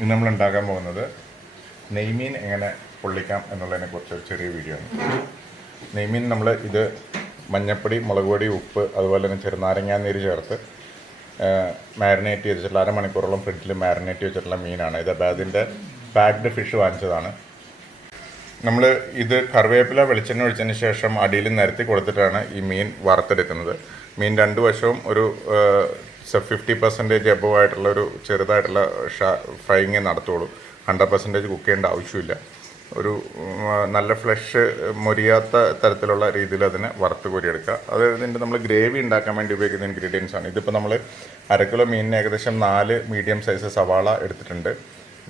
ഇന്ന് നമ്മൾ ഉണ്ടാക്കാൻ പോകുന്നത് നെയ്മീൻ എങ്ങനെ പൊള്ളിക്കാം എന്നുള്ളതിനെ കുറിച്ച് ഒരു ചെറിയ വീഡിയോ ആണ്. നെയ്മീൻ നമ്മൾ ഇത് മഞ്ഞപ്പൊടി, മുളക് പൊടി, ഉപ്പ്, അതുപോലെ തന്നെ ചെറുനാരങ്ങാനീര് ചേർത്ത് മാരിനേറ്റ് ചെയ്തിട്ടുള്ള അരമണിക്കൂറോളം ഫ്രിഡ്ജിൽ മാരിനേറ്റ് വെച്ചിട്ടുള്ള മീനാണ്. ഇത് അതിൻ്റെ പാക്ഡ് ഫിഷ് വാങ്ങിച്ചതാണ്. നമ്മൾ ഇത് കറിവേപ്പില വെളിച്ചെണ്ണ ഒഴിച്ചതിന് ശേഷം അടിയിൽ നിരത്തി കൊടുത്തിട്ടാണ് ഈ മീൻ വറുത്തെടുക്കുന്നത്. മീൻ രണ്ട് വശവും ഒരു 50% എബവ് ആയിട്ടുള്ള ഒരു ചെറുതായിട്ടുള്ള ഫ്രൈയിങ് നടത്തുള്ളൂ. 100% കുക്ക് ചെയ്യേണ്ട ആവശ്യമില്ല. ഒരു നല്ല ഫ്ലഷ് മൊരിയാത്ത തരത്തിലുള്ള രീതിയിൽ അതിനെ വറുത്ത് കോരിയെടുക്കുക. അത് ഇതിൻ്റെ നമ്മൾ ഗ്രേവി ഉണ്ടാക്കാൻ വേണ്ടി ഉപയോഗിക്കുന്ന ഇൻഗ്രീഡിയൻസ് ആണ്. ഇതിപ്പോൾ നമ്മൾ 1 കിലോ മീനിന് ഏകദേശം 4 മീഡിയം സൈസ് സവാള എടുത്തിട്ടുണ്ട്,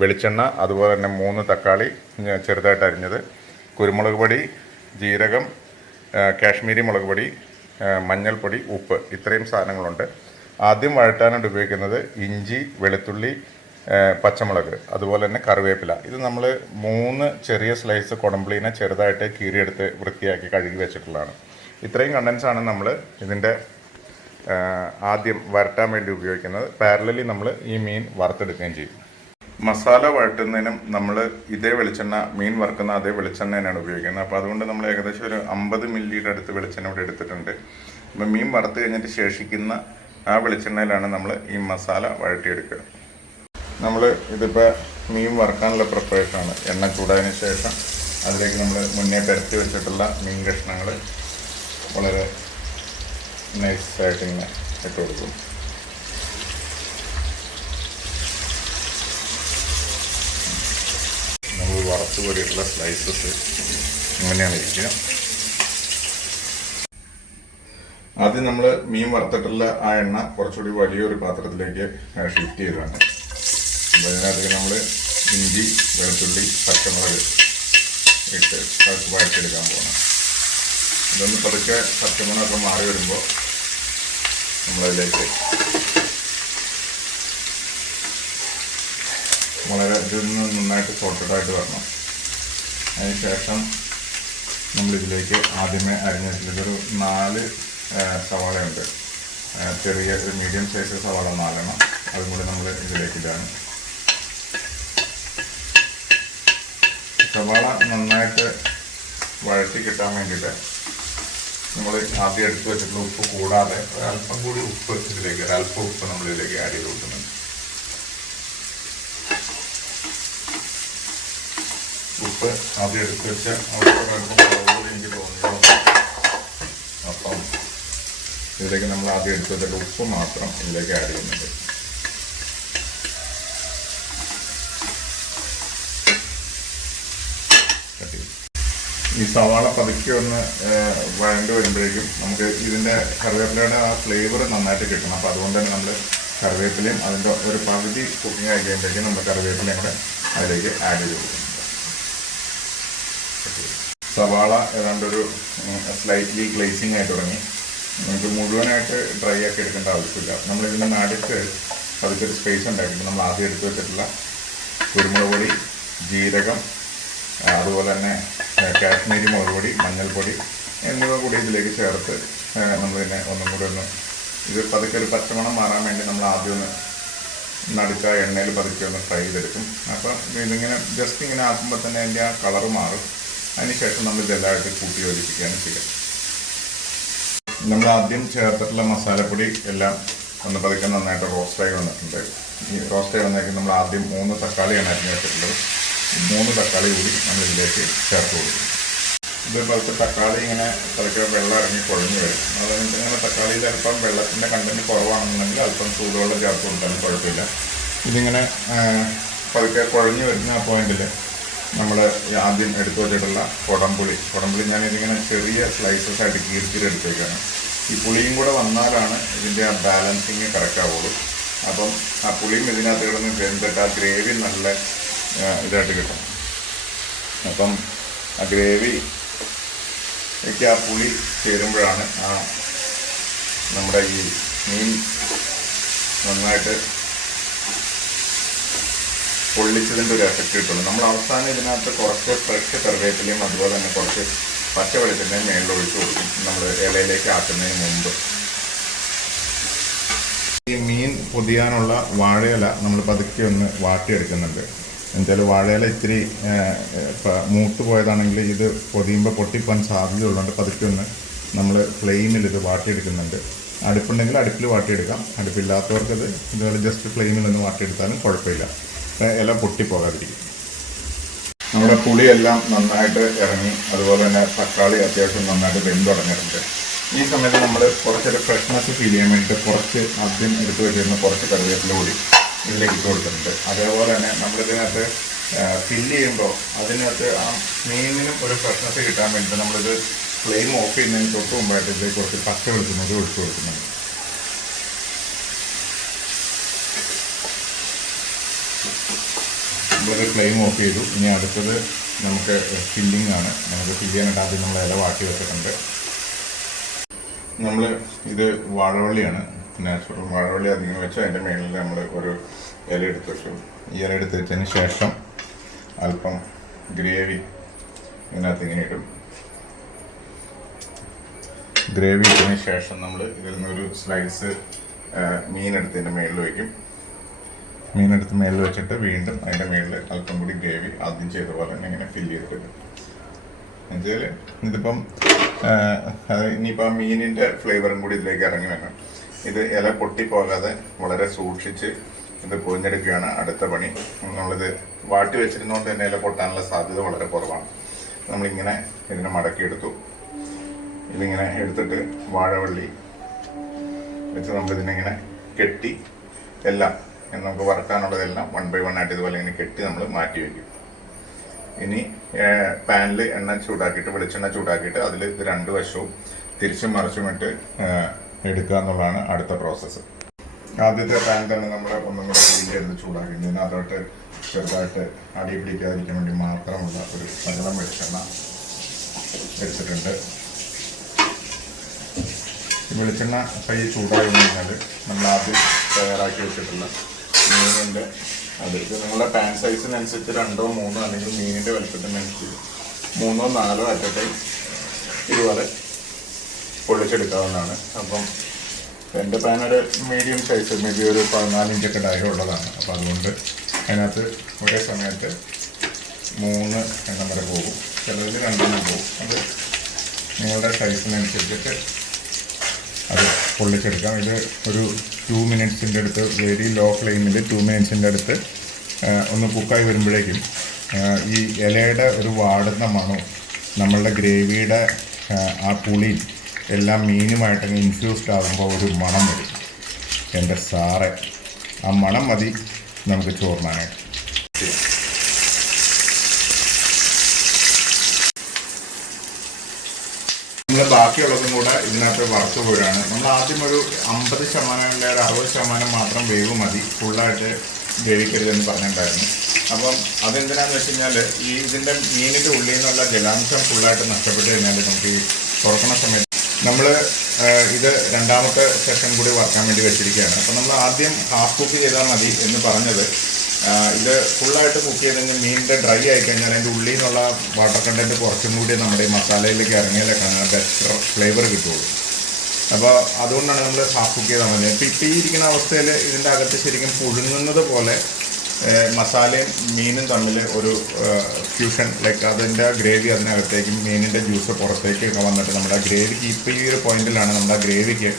വെളിച്ചെണ്ണ, അതുപോലെ തന്നെ 3 തക്കാളി ചെറുതായിട്ട് അരിഞ്ഞത്, കുരുമുളക് പൊടി, ജീരകം, കാശ്മീരി മുളക് പൊടി, മഞ്ഞൾപ്പൊടി, ഉപ്പ്, ഇത്രയും സാധനങ്ങളുണ്ട്. ആദ്യം വഴറ്റാനായിട്ട് ഉപയോഗിക്കുന്നത് ഇഞ്ചി, വെളുത്തുള്ളി, പച്ചമുളക്, അതുപോലെ തന്നെ കറിവേപ്പില. ഇത് നമ്മൾ 3 ചെറിയ സ്ലൈസ് കുടംപുളീനെ ചെറുതായിട്ട് കീറിയെടുത്ത് വൃത്തിയാക്കി കഴുകി വെച്ചിട്ടുള്ളതാണ്. ഇത്രയും കണ്ടൻസാണ് നമ്മൾ ഇതിൻ്റെ ആദ്യം വരട്ടാൻ വേണ്ടി ഉപയോഗിക്കുന്നത്. പാരലലി നമ്മൾ ഈ മീൻ വറുത്തെടുക്കുകയും ചെയ്യും. മസാല വഴറ്റുന്നതിനും നമ്മൾ ഇതേ വെളിച്ചെണ്ണ, മീൻ വറുക്കുന്ന അതേ വെളിച്ചെണ്ണ തന്നെയാണ് ഉപയോഗിക്കുന്നത്. അപ്പോൾ അതുകൊണ്ട് നമ്മൾ ഏകദേശം ഒരു 50 മില്ലിയുടെ അടുത്ത് വെളിച്ചെണ്ണ ഇവിടെ എടുത്തിട്ടുണ്ട്. അപ്പോൾ മീൻ വറുത്ത് കഴിഞ്ഞിട്ട് ശേഷിക്കുന്ന ആ വെളിച്ചെണ്ണയിലാണ് നമ്മൾ ഈ മസാല വഴറ്റിയെടുക്കുക. നമ്മൾ ഇതിപ്പോൾ മീൻ വറുക്കാനുള്ള പ്രിപ്പറേഷനാണ്. എണ്ണ ചൂടായതിന് ശേഷം അതിലേക്ക് നമ്മൾ മുന്നേ പരത്തി വെച്ചിട്ടുള്ള മീൻ കഷ്ണങ്ങൾ വളരെ നൈസായിട്ട് ഇങ്ങനെ ഇട്ട് കൊടുക്കും. നമ്മൾ വറുത്ത് കോരിയിട്ടുള്ള സ്ലൈസസ് ഇങ്ങനെയാണ് ഇരിക്കുക. ആദ്യം നമ്മൾ മീൻ വറുത്തിട്ടുള്ള ആ എണ്ണ കുറച്ചുകൂടി വലിയൊരു പാത്രത്തിലേക്ക് ഷിഫ്റ്റ് ചെയ്തതാണ്. അപ്പോൾ അതിനകത്ത് നമ്മൾ ഇഞ്ചി, വെളുത്തുള്ളി, പച്ചമുളക് ഇട്ട് വഴറ്റിയെടുക്കാൻ പോകണം. ഇതൊന്ന് പതുക്കെ പച്ചമുളകൊക്കെ മാറി വരുമ്പോൾ നമ്മളതിലേക്ക് വളരെ ഇതിൽ നിന്ന് നന്നായിട്ട് സോട്ടഡായിട്ട് വരണം. അതിനുശേഷം നമ്മളിതിലേക്ക് ആദ്യമേ അരിഞ്ഞിട്ടുള്ളൊരു 4 സവാളയുണ്ട്. ചെറിയ ഒരു മീഡിയം സൈസ് സവാള 4 അതും കൂടി നമ്മൾ ഇതിലേക്ക് ഇടാണ്. സവാള നന്നായിട്ട് വഴറ്റി കിട്ടാൻ വേണ്ടിയിട്ട് നമ്മൾ ആദ്യം എടുത്ത് വെച്ചിട്ടുള്ള ഉപ്പ് കൂടാതെ ഒരല്പം കൂടി ഉപ്പ് ഇതിലേക്ക്, ഒരല്പം ഉപ്പ് നമ്മളിതിലേക്ക് ആഡ് ചെയ്ത് കൊടുക്കുന്നുണ്ട്. ഉപ്പ് ആദ്യം എടുത്ത് വെച്ച എനിക്ക് തോന്നിയോ. അപ്പം ഇതിലേക്ക് നമ്മൾ ആദ്യം എടുത്ത് വെച്ചിട്ട് ഉപ്പ് മാത്രം ഇതിലേക്ക് ആഡ് ചെയ്യുന്നുണ്ട്. ഈ സവാള പതുക്കി ഒന്ന് വഴണ്ട് വരുമ്പോഴേക്കും നമുക്ക് ഇതിൻ്റെ കറിവേപ്പിലയുടെ ആ ഫ്ലേവർ നന്നായിട്ട് കിട്ടണം. അപ്പോൾ അതുകൊണ്ട് തന്നെ നമ്മൾ കറിവേപ്പിലയും അതിൻ്റെ ഒരു പകുതി കുക്കിംഗ് ആയി കഴിയുമ്പോഴേക്കും നമ്മൾ കറിവേപ്പിലയും കൂടെ അതിലേക്ക് ആഡ് ചെയ്ത് കൊടുക്കുന്നുണ്ട്. സവാള ഏതാണ്ടൊരു സ്ലൈറ്റ്ലി ഗ്ലേസിങ് ആയി തുടങ്ങി. നമുക്ക് മുഴുവനായിട്ട് ഡ്രൈ ആക്കി എടുക്കേണ്ട ആവശ്യമില്ല. നമ്മളിതിൻ്റെ നടുക്ക് പതുക്കെ ഒരു സ്പേസ് ഉണ്ടാക്കിയിട്ട് നമ്മൾ ആദ്യം എടുത്ത് വെച്ചിട്ടുള്ള കുരുമുളക് പൊടി, ജീരകം, അതുപോലെ തന്നെ കാശ്മീരി മുളക് പൊടി, മഞ്ഞൾപ്പൊടി എന്നിവ കൂടി ഇതിലേക്ക് ചേർത്ത് നമ്മളിതിനെ ഒന്നും കൂടി ഇത് പതുക്കെ ഒരു പച്ചമണം മാറാൻ വേണ്ടി നമ്മൾ ആദ്യം ഒന്ന് നടുക്ക എണ്ണയിൽ പതുക്കെ ഒന്ന് ഫ്രൈ ചെയ്തെടുക്കും. അപ്പം ഇതിങ്ങനെ ജസ്റ്റ് ഇങ്ങനെ ആക്കുമ്പോൾ തന്നെ അതിൻ്റെ ആ കളറ് മാറും. അതിനുശേഷം നമ്മൾ ഇതെല്ലാമായിട്ട് കൂട്ടി യോജിപ്പിക്കുകയാണ് ചെയ്യുക. നമ്മൾ ആദ്യം ചേർത്തിട്ടുള്ള മസാലപ്പൊടി എല്ലാം ഒന്ന് പതുക്കെ നന്നായിട്ട് റോസ്റ്റായി വന്നിട്ടുണ്ട്. ഈ റോസ്റ്റായി വന്നേക്ക് നമ്മൾ ആദ്യം 3 തക്കാളിയാണ് അരിഞ്ഞ് വെച്ചിട്ടുള്ളത്. 3 തക്കാളി കൂടി നമ്മൾ ഇതിലേക്ക് ചേർത്ത് കൊടുക്കും. ഇതേപോലത്തെ തക്കാളി ഇങ്ങനെ പതുക്കെ വെള്ളം ഇറങ്ങി കുഴഞ്ഞു വരും. അതുകൊണ്ട് ഇങ്ങനെ തക്കാളിയിൽ അല്പം വെള്ളത്തിൻ്റെ കണ്ടന്റ് കുറവാണെന്നുണ്ടെങ്കിൽ അല്പം ചൂടുവെള്ളം ചേർത്ത് കൊടുത്താലും കുഴപ്പമില്ല. ഇതിങ്ങനെ പതുക്കെ കുഴഞ്ഞു വരുന്ന ആ പോയിന്റിൽ നമ്മൾ ആദ്യം എടുത്തു വെച്ചിട്ടുള്ള കുടംപുളി ഞാനിതിങ്ങനെ ചെറിയ സ്ലൈസസ് ആയിട്ട് കീറിച്ചെടുത്തേക്കാണ്. ഈ പുളിയും കൂടെ വന്നാലാണ് ഇതിൻ്റെ ആ ബാലൻസിങ് കറക്റ്റ് ആവുള്ളൂ. അപ്പം ആ പുളിയും ഇതിനകത്ത് കിടന്ന് വെന്തിട്ട് ആ ഗ്രേവി നല്ല ഇതായിട്ട് കിട്ടും. അപ്പം ആ ഗ്രേവിക്ക് ആ പുളി ചേരുമ്പോഴാണ് ആ നമ്മുടെ ഈ മീൻ നന്നായിട്ട് പൊള്ളിച്ചതിൻ്റെ ഒരു എഫക്റ്റ് കിട്ടുള്ളൂ. നമ്മൾ അവസാനം ഇതിനകത്ത് കുറച്ച് ഫ്രഷ് കറിവേപ്പിലയും അതുപോലെ തന്നെ കുറച്ച് പച്ച വെളിച്ചെണ്ണയും മേളിൽ ഒഴിച്ച് കൊടുക്കും നമ്മൾ ഇലയിലേക്ക് ആക്കുന്നതിന് മുമ്പ്. ഈ ഈ മീൻ പൊതിയാനുള്ള വാഴയില നമ്മൾ പതുക്കെ ഒന്ന് വാട്ടിയെടുക്കുന്നുണ്ട്. എന്നുവെച്ചാൽ വാഴയില ഇത്തിരി മൂത്ത് പോയതാണെങ്കിൽ ഇത് പൊതിയുമ്പോൾ പൊട്ടിപ്പോകാൻ സാധ്യതയുള്ളതുകൊണ്ട് പതുക്കെ ഒന്ന് നമ്മൾ ഫ്ലെയിമിൽ ഇത് വാട്ടിയെടുക്കുന്നുണ്ട്. അടുപ്പുണ്ടെങ്കിൽ അടുപ്പിൽ വാട്ടിയെടുക്കാം, അടുപ്പില്ലാത്തവർക്കത് ഇതുപോലെ ജസ്റ്റ് ഫ്ലെയിമിൽ ഒന്ന് വാട്ടിയെടുത്താലും കുഴപ്പമില്ല, ഇല പൊട്ടിപ്പോകാതിരിക്കും. നമ്മുടെ പുളിയെല്ലാം നന്നായിട്ട് ഇറങ്ങി, അതുപോലെ തന്നെ തക്കാളി അത്യാവശ്യം നന്നായിട്ട് വെന്ത് തുടങ്ങിയിട്ടുണ്ട്. ഈ സമയത്ത് നമ്മൾ കുറച്ചൊരു ഫ്രഷ്നെസ് ഫീൽ ചെയ്യാൻ വേണ്ടിയിട്ട് കുറച്ച് ആദ്യം എടുത്ത് വെച്ചിരുന്ന കുറച്ച് കറിവേപ്പില കൂടി ഇതിലേക്ക് ഇട്ട് കൊടുത്തിട്ടുണ്ട്. അതേപോലെ തന്നെ നമ്മളിതിനകത്ത് ഫില്ല് ചെയ്യുമ്പോൾ അതിനകത്ത് ആ മീനിനും ഒരു ഫ്രഷ്നെസ് കിട്ടാൻ വേണ്ടിയിട്ട് നമ്മളിത് ഫ്ലെയിം ഓഫ് ചെയ്യുന്നതിന് തൊട്ട് മുമ്പായിട്ട് ഇതിലേക്ക് കുറച്ച് പച്ച വെളിച്ചെണ്ണ ഒഴിച്ച് കൊടുക്കുന്നുണ്ട്. നമ്മളിത് ഫ്ലെയിം ഓഫ് ചെയ്തു. ഇനി അടുത്തത് നമുക്ക് ഫില്ലിംഗ് ആണ്. നമുക്ക് ഫില്ല് ചെയ്യാനായിട്ട് ആദ്യം നമ്മൾ ഇല വാട്ടി വെച്ചിട്ടുണ്ട്. നമ്മൾ ഇത് വാഴവള്ളിയാണ്, നാച്ചുറൽ വാഴവള്ളി അധികം വെച്ച് അതിൻ്റെ മേളിൽ നമ്മൾ ഒരു ഇല എടുത്ത് വെച്ചു. ഈ ഇല എടുത്ത് വെച്ചതിന് ശേഷം അല്പം ഗ്രേവി ഇതിനകത്ത് ഇങ്ങനെ ഇടും. ഗ്രേവി ഇട്ടതിന് ശേഷം നമ്മൾ ഇതിൽ നിന്നൊരു സ്ലൈസ് മീനെടുത്തതിൻ്റെ മേളിൽ വയ്ക്കും. മീനെടുത്ത് മേളിൽ വെച്ചിട്ട് വീണ്ടും അതിൻ്റെ മേളിൽ അല്പം കൂടി ഗ്രേവി ആദ്യം ചെയ്ത പോലെ തന്നെ ഇങ്ങനെ ഫില്ല് ചെയ്തിട്ടുണ്ട്. എന്നുവെച്ചാൽ ഇതിപ്പം ഇനിയിപ്പോൾ മീനിൻ്റെ ഫ്ലേവറും കൂടി ഇതിലേക്ക് ഇറങ്ങി വരണം. ഇത് ഇല പൊട്ടിപ്പോകാതെ വളരെ സൂക്ഷിച്ച് ഇത് പൊതിഞ്ഞെടുക്കുകയാണ് അടുത്ത പണി. നമ്മളിത് വാട്ടി വെച്ചിരുന്നതുകൊണ്ട് തന്നെ ഇല പൊട്ടാനുള്ള സാധ്യത വളരെ കുറവാണ്. നമ്മളിങ്ങനെ ഇതിനെ മടക്കിയെടുത്തു. ഇതിങ്ങനെ എടുത്തിട്ട് വാഴവള്ളി വെച്ച് നമ്മളിതിനെങ്ങനെ കെട്ടി എല്ലാം നമുക്ക് വറക്കാനുള്ളതെല്ലാം 1 by 1 ആയിട്ട് ഇതുപോലെ ഇങ്ങനെ കെട്ടി നമ്മൾ മാറ്റി വയ്ക്കും. ഇനി പാനിൽ വെളിച്ചെണ്ണ ചൂടാക്കിയിട്ട് അതിൽ ഇത് 2 വശവും തിരിച്ചും മറിച്ചുമിട്ട് എടുക്കുക എന്നുള്ളതാണ് അടുത്ത പ്രോസസ്സ്. ആദ്യത്തെ പാൻ തന്നെ നമ്മൾ ഒന്നും കൂടെ ക്ലീൻ ചെയ്ത് ചൂടാക്കി ഇതിനകത്തോട്ട് ചെറുതായിട്ട് അടി പിടിക്കാതിരിക്കാൻ വേണ്ടി മാത്രമുള്ള ഒരു ശകലം വെളിച്ചെണ്ണ എടുത്തിട്ടുണ്ട്. ഈ വെളിച്ചെണ്ണ പയ്യെ ചൂടായി കഴിഞ്ഞാൽ നമ്മൾ ആദ്യം തയ്യാറാക്കി വെച്ചിട്ടുള്ള മീനിൻ്റെ ഇത് നിങ്ങളുടെ പാൻ സൈസിനനുസരിച്ച് 2 or 3 അല്ലെങ്കിൽ മീനിൻ്റെ വലുപ്പത്തിനനുസരിച്ച് 3 or 4 അറ്റത്തെ ഇതുപോലെ പൊള്ളിച്ചെടുക്കാവുന്നതാണ്. അപ്പം എൻ്റെ പാൻ ഒരു മീഡിയം സൈസ്, മേബി ഒരു 14 ഇഞ്ചൊക്കെ ഡയറി ഉള്ളതാണ്. അപ്പോൾ അതുകൊണ്ട് അതിനകത്ത് ഒരേ സമയത്ത് 3 എണ്ണം വരെ പോകും, ചിലതിൽ 2 എണ്ണം പോകും. അത് നിങ്ങളുടെ സൈസിനനുസരിച്ചിട്ട് അത് പൊള്ളിച്ചെടുക്കാം. ഇത് ഒരു 2 മിനിറ്റ്സിൻ്റെ അടുത്ത് വെരി ലോ ഫ്ലെയിമിൽ 2 മിനിറ്റ്സിൻ്റെ അടുത്ത് ഒന്ന് കുക്കായി വരുമ്പോഴേക്കും ഈ ഇലയുടെ ഒരു വാടുന്ന മണവും നമ്മളുടെ ഗ്രേവിയുടെ ആ പുളിയും എല്ലാം മീനുമായിട്ടങ്ങ് ഇൻഫ്യൂസ്ഡ് ആകുമ്പോൾ ഒരു മണം വരും. എൻ്റെ സാറെ, ആ മണം മതി നമുക്ക് ചോറിനാനായിട്ട്. നമ്മൾ ബാക്കിയുള്ളതും കൂടെ ഇതിനകത്ത് വറുത്ത് പോയാണ്. നമ്മൾ ആദ്യം ഒരു 50% അല്ലെങ്കിൽ ഒരു 60% മാത്രം വേവ് മതി, ഫുള്ളായിട്ട് വേവിക്കരുതെന്ന് പറഞ്ഞിട്ടുണ്ടായിരുന്നു. അപ്പം അതെന്തിനാന്ന് വെച്ച് കഴിഞ്ഞാൽ ഇതിൻ്റെ മീനിൻ്റെ ഉള്ളിൽ നിന്നുള്ള ജലാംശം ഫുള്ളായിട്ട് നഷ്ടപ്പെട്ട് കഴിഞ്ഞാൽ നമുക്ക് ഈ തുറക്കുന്ന സമയത്ത് നമ്മൾ ഇത് രണ്ടാമത്തെ സെഷൻ കൂടി വറക്കാൻ വേണ്ടി വെച്ചിരിക്കുകയാണ്. അപ്പം നമ്മൾ ആദ്യം ഹാഫ് കുക്ക് ചെയ്താൽ മതി എന്ന് പറഞ്ഞത്, ഇത് ഫുള്ളായിട്ട് കുക്ക് ചെയ്ത് കഴിഞ്ഞാൽ മീനിൻ്റെ ഡ്രൈ ആയിക്കഴിഞ്ഞാൽ അതിൻ്റെ ഉള്ളിൽ നിന്നുള്ള വാട്ടർ കണ്ടൻറ്റ് കുറച്ചും കൂടി നമ്മുടെ മസാലയിലേക്ക് ഇറങ്ങിയാലൊക്കെയാണ് ബെറ്റർ ഫ്ലേവർ കിട്ടുള്ളൂ. അപ്പോൾ അതുകൊണ്ടാണ് നമ്മൾ ഹാഫ് കുക്ക് ചെയ്താൽ മതി. ഇപ്പോൾ ഈ ഇരിക്കുന്ന അവസ്ഥയിൽ ഇതിൻ്റെ അകത്ത് ശരിക്കും പുഴുങ്ങുന്നത് പോലെ മസാലയും മീനും തമ്മിൽ ഒരു ഫ്യൂഷൻ, ലൈക്ക് അതിൻ്റെ ഗ്രേവി അതിനകത്തേക്കും മീനിൻ്റെ ജ്യൂസ് പുറത്തേക്കൊക്കെ വന്നിട്ട് നമ്മുടെ ഗ്രേവിക്ക് ഇപ്പോൾ ഈ ഒരു പോയിന്റിലാണ് നമ്മുടെ ഗ്രേവിക്ക്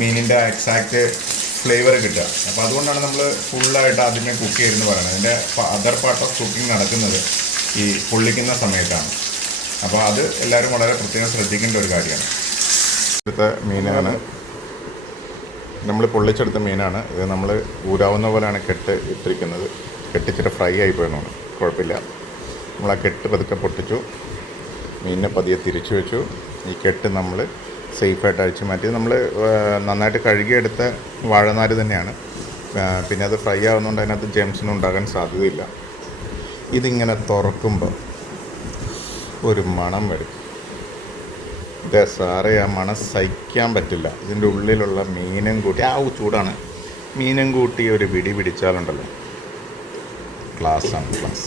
മീനിൻ്റെ എക്സാക്റ്റ് ഫ്ലേവർ കിട്ടുക. അപ്പോൾ അതുകൊണ്ടാണ് നമ്മൾ ഫുള്ളായിട്ട് ആദ്യമേ കുക്ക് ചെയ്യുമെന്ന് പറയുന്നത്. അതിൻ്റെ അതർ പാർട്ട് ഓഫ് കുക്കിംഗ് നടക്കുന്നത് ഈ പൊള്ളിക്കുന്ന സമയത്താണ്. അപ്പോൾ അത് എല്ലാവരും വളരെ പ്രത്യേകം ശ്രദ്ധിക്കേണ്ട ഒരു കാര്യമാണ്. ഇവിടുത്തെ മീനാണ്, നമ്മൾ പൊള്ളിച്ചെടുത്ത മീനാണ് ഇത്. നമ്മൾ ഊരാവുന്ന പോലെയാണ് കെട്ട് ഇട്ടിരിക്കുന്നത്. കെട്ടിച്ചിട്ട് ഫ്രൈ ആയി പോയെന്നാണ്, കുഴപ്പമില്ല. നമ്മൾ ആ കെട്ട് പതുക്കെ പൊട്ടിച്ചു, മീനിനെ പതിയെ തിരിച്ചു വെച്ചു. ഈ കെട്ട് നമ്മൾ സേഫായിട്ട് അഴിച്ചു മാറ്റി. നമ്മൾ നന്നായിട്ട് കഴുകിയെടുത്ത വാഴനാര് തന്നെയാണ്, പിന്നെ അത് ഫ്രൈ ആവുന്നതുകൊണ്ട് അതിനകത്ത് ജെംസിനും ഉണ്ടാകാൻ സാധ്യതയില്ല. ഇതിങ്ങനെ തുറക്കുമ്പോൾ ഒരു മണം വരും. ഇതേ സാറേ, ആ മണം സഹിക്കാൻ പറ്റില്ല. ഇതിൻ്റെ ഉള്ളിലുള്ള മീനും കൂട്ടി, ചൂടാണ്, മീനും കൂട്ടി ഒരു പിടി പിടിച്ചാലുണ്ടല്ലോ, ക്ലാസ്സാണ് ക്ലാസ്.